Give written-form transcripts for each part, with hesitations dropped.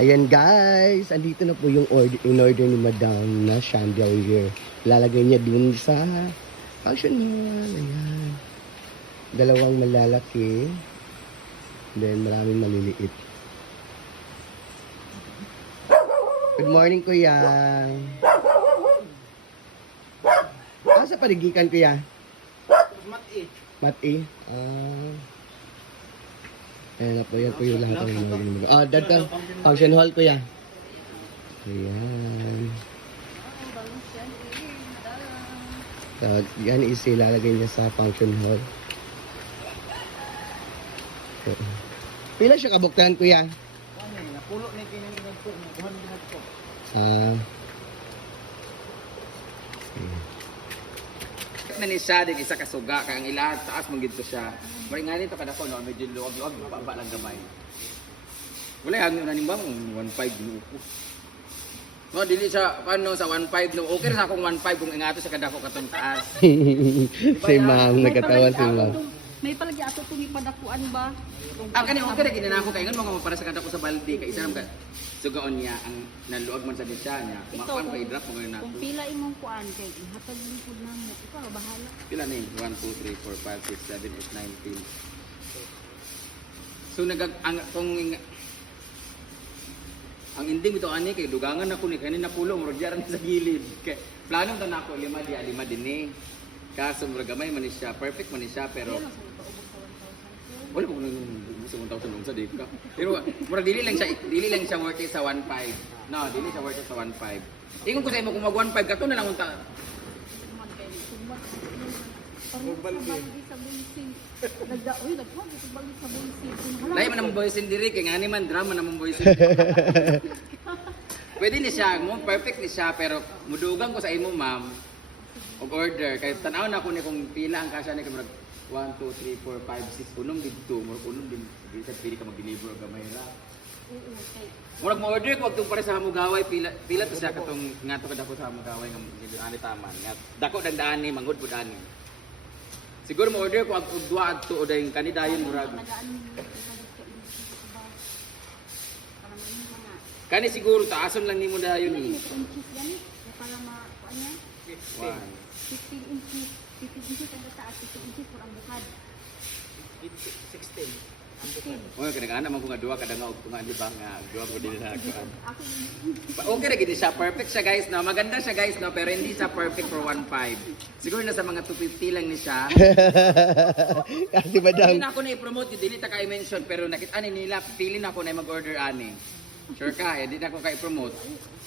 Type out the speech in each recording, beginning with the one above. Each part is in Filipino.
Ayan guys, andito na po yung in-order ni Madam na chandelier. Lalagay niya dun sa function hall. Ayan. Dalawang malalaki. Then maraming maliliit. Good morning, Kuya. Sa parigikan, Kuya? Mati. Mati? Ayan na po, yan po yung lahat ng mga dito, function hall, Kuya. Ayan. So, yan is ilalagay niya sa function hall. So, pila siya kabuktan, Kuya? Napulo na kinagpo, nakuhan ginagpo. Na ni siya din isa kasuga kay ang ilahat taas man gid to siya. Mari nga nito kada ko no medyo luwag-luwag baba lang gamay. Wala hangyo na nimba 1.5 ginuko. No dili siya kano sa 1.5 no okay sa akong 1.5 kung ingato sa kada ko katon taas. Si Ma'am, nagkatawa si Ma'am. May palagi ato tumi padakuan ba? Kani okay ra ginana ko kay ngon mo para sa kada ko sa balde kay isa ka sugaon niya ang naluwag man sa disya niya. Kumakuan kay drop mo na. Kung pila imong kuan kay hatag lingkod na mo. Ikaw bahala. Pila na 1 2 3 4 5 6 7 8 9 10. So kung ang ending ito ani kay dugangan ako ni kanin napulo murag diara sa gilid. Kay plano ta nako lima din eh. Kaso murag gamay man ni siya, perfect man ni siya pero wala ko nang gusto mong tawag sa dika. Pero murag dili lang siya worth it sa 1.5. No, dili siya worth it sa 1.5. Ingon ko sa imo kung mag 1.5 kato na lang unta. Nagdaoy nagkuan dito balik sa bunsin. Lahi man namong boysin diri kay ngani man drama namong boysin. Pwede ni siya, mo perfect ni siya pero mudugang ko sa imo ma'am og order kay tan-aw na ko ni kung pila ang kasya ni kamurag 1 2 3 4 5 6 unom dito murag unom din sa pili ka mag-deliver og gamay ra. Oo, kay Murag mo order ko agtong para sa hamugaway pila to siya katong ngato kada ko sa hamugaway nga ani taman nga dako dagdaan ni manggod pud ani. Siguro mo order ko og duwa adto o dayon kanidayon murag. Kani siguro taason lang nimo dayon ni. para ma kuan niya 15 inches 15 inches ang taas 15 inches por ang bukad 16. Oh, kadang-kadang man ko nga duwa kada nga og tunga di ba nga duwa ko din na ako. Okay ra gid siya, perfect siya guys, no. Maganda siya guys, no, pero hindi siya perfect for 1.5. Siguro na sa mga 250 lang ni siya. Kasi Madam. Hindi na ako na i-promote, dili ta kay mention pero nakita ni nila pili na ako na mag-order ani. Sure ka, hindi na ako kay promote.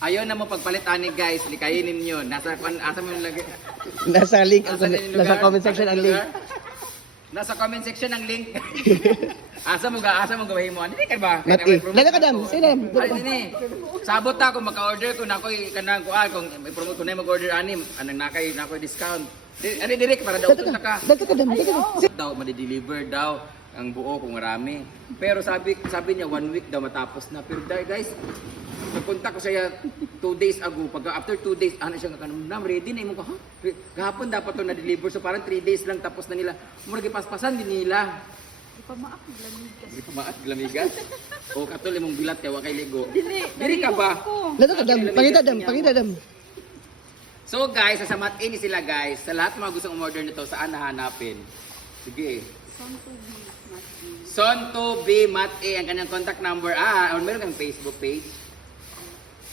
Ayaw na mo pagpalit ani guys, likayin ninyo. Nasa asa mo lagi. Nasa link, nasa comment section ang link. Nasa comment section ang link. asa mo gawahin mo. Hindi ka ba? Mati. Lala ka dam, sino? Ay, hindi. Sabot ako maka-order ko na ako'y kanang kuan kung i-promote ko na mag-order ani, anang nakoy discount. Ani direct para daw tunta ka. Dagka ka dam, dagka ka. Daw madi-deliver daw ang buo kung marami. Pero sabi niya 1 week daw matapos na. Pero guys, nagkontak ko siya 2 days ago. Pag after 2 days, ano siya nga kanam, ready na imo ka, ha? Gahapon dapat to na-deliver. So parang 3 days lang tapos na nila. Murag ipaspasan din nila. di pa maak lamigas Di pa maat glamigas. O katol imong bilat kay wa kay ligo. dili ka ba? Lala ka dam, pangita dam. So guys, sa Mat A ni sila guys. Sa lahat ng mga gustong umorder nito, saan nahanapin? Sige. Son to be Mat A ang kanyang contact number. Meron kang Facebook page.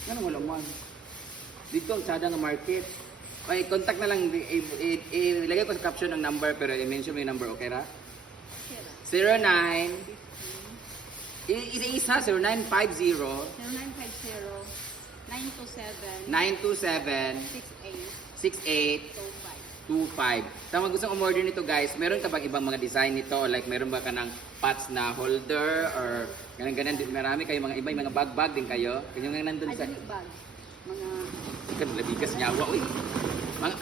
Ano wala man. Dito ang sada nga market. Ay, contact na lang. Ilagay ko sa caption ang number pero i-mention mo yung number, okay ra? 09 isa 0950 0950 927 927 6825. Tama gusto kong umorder nito guys. Meron ka bang ibang mga design nito? Like meron ba ka ng pots na holder or ganun din marami kayo mga iba yung mga bag din kayo. Kanya nga nandun sa bag mga kan labigas nyawa uy.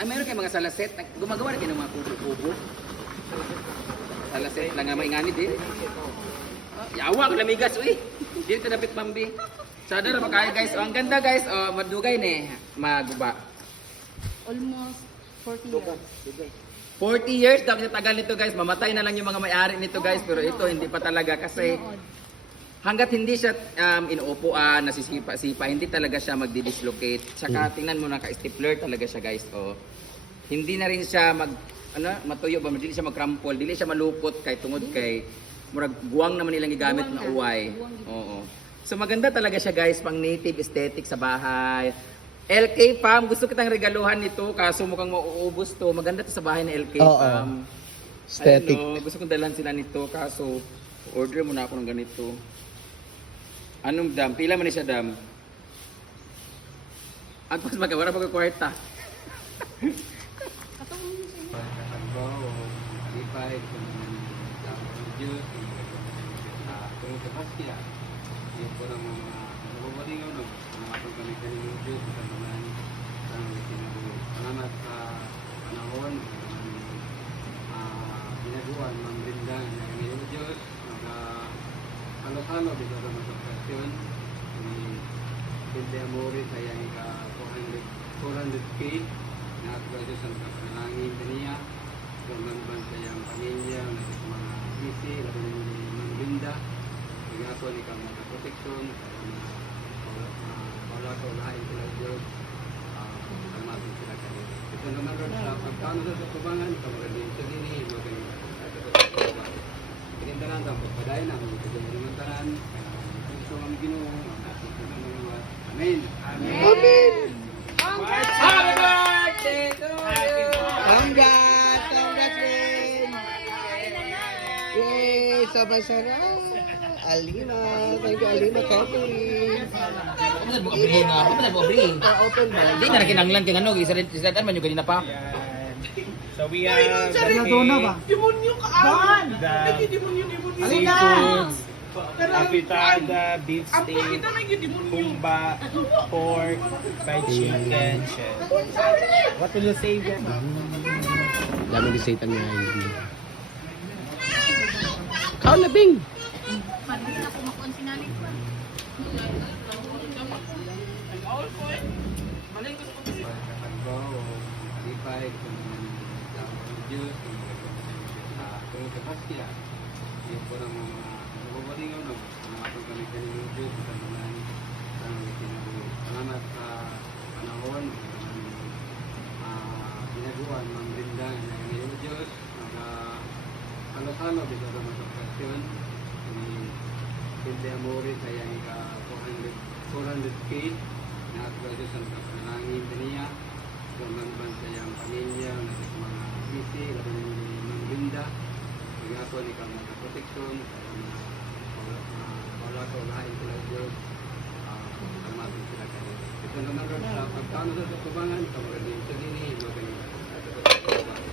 Meron kayo mga salaset. Gumagawa na kayo ng mga kubo-kubo. Salaset lang nga maingani din. Yawa ko lamigas uy. Dito dapat mambi. Sada ra makaya guys. Ang ganda guys. Madugay ni maguba. almost 40 years 40 years daw tagal nito guys. Mamatay na lang yung mga may-ari nito guys pero ito hindi pa talaga kasi hanggat hindi siya inuupuan, nasisipa-sipa, hindi talaga siya magdi-dislocate. Tsaka tingnan mo naka-stapler talaga siya guys. Oh. Hindi na rin siya matuyo ba, hindi siya mag-crumple, hindi siya malukot kay tungod kay murag guwang naman nilang gigamit na uway. Oo. So maganda talaga siya guys, pang native aesthetic sa bahay. LK Fam, gusto kitang regaluhan nito kaso mukhang mauubos to. Maganda to sa bahay ng LK Oo. Fam. Aesthetic. Ayun, gusto kong dalhan sila nito kaso order muna ako ng ganito. Anong dam? Pila man ni siya dam? At mas magawara pa ko kwarta. Katong mo siya. Pagbaw, alipay, juice, kung kapasya, yung po ng mga nababalingaw no, mga atong kami-kaning juice, sa naman, ang salamat sa panahon, ginagawan, mga brinda, ng Diyos, halo-halo dito sa mga okasyon, ni Bilde Amore sa iyang ika-400K, na atbasyo sa panalangin niya, Tumanban sa iyang pamilya, sa mga sisi, labi ni Mang Linda, Pagyato ni kang mga proteksyon, wala ko lahain sila Diyos, kalmatin sila kayo. Ito naman rin sa pagkano sa kubangan, kamagandang sa dini, magandang sa kubangan. Pinindanan sa pagpaday na, magandang limantanan, gusto kami Ginoo, natin sa mga Amen. Amen! Happy birthday to you! Congrats! Congrats, Rin! Yay! Sobrang sarap! Alima! Thank you, Alima. Thank you, Rin. Ano mo kabrihin nga? Ano mo kabrihin? Open ba? Hindi na nakinanglan kay ano, isa-isa man yung ganina pa. So we have the Demonyo ka the demonyo. seafoods, apitada, beef Ang steak, pakita na yung demonyo. kumba, pork, fried chicken, shell. What will you say, Jen? Dami ni Satan niya. Kaon na, Bing! Pwede na ako makuha sinalik pa. Ano? Pagbaw, alipay, juice, kung kapasya, yung po ng mga nababalingaw no, mga atong kami-kaning juice, sa naman, salamat sa panahon, ginagawan, mga brinda, ng Diyos, halo-halo dito sa mga okasyon, ni Bilde Amore sa iyang ika-400K, na atbasyo sa panalangin niya, Tumanban sa iyang pamilya, sa mga sisi, labi ni Mang Linda, Pagyato ni kang mga proteksyon, wala ko lahain sila Diyos, kalmatin sila kayo. Ito naman rin sa pagkano sa kubangan, kamagandang sa dini, magandang sa kubangan.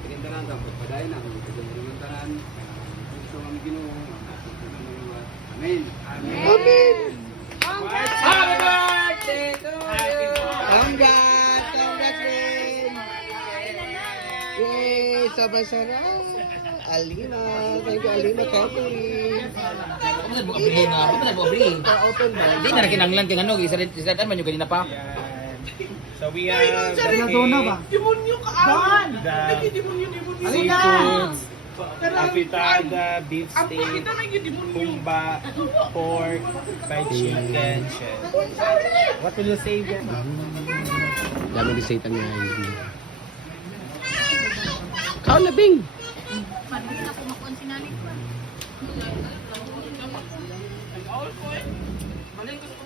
Pinindanan sa pagpaday na, magandang limantanan, gusto kami Ginoo, natin sa mga Amen. Amen! Happy birthday to you! Congrats! Congrats, Rin! Yay! Sobrang sarap! Alima! Thank you, Alima. Thank you, Rin. Ano mo kabrihin nga? Ano mo kabrihin? Open ba? Hindi na nakinanglan kay ano, isa-isa man yung ganina pa. So we have the Demonyo ka demonyo. seafoods, apitada, beef Ang steak, pakita na yung demonyo. kumba, pork, fried chicken, shell. What will you say, Jen? Dami ni Satan niya. Kaon na, Bing! Pwede na ako makuha sinalik pa. Maling gusto ko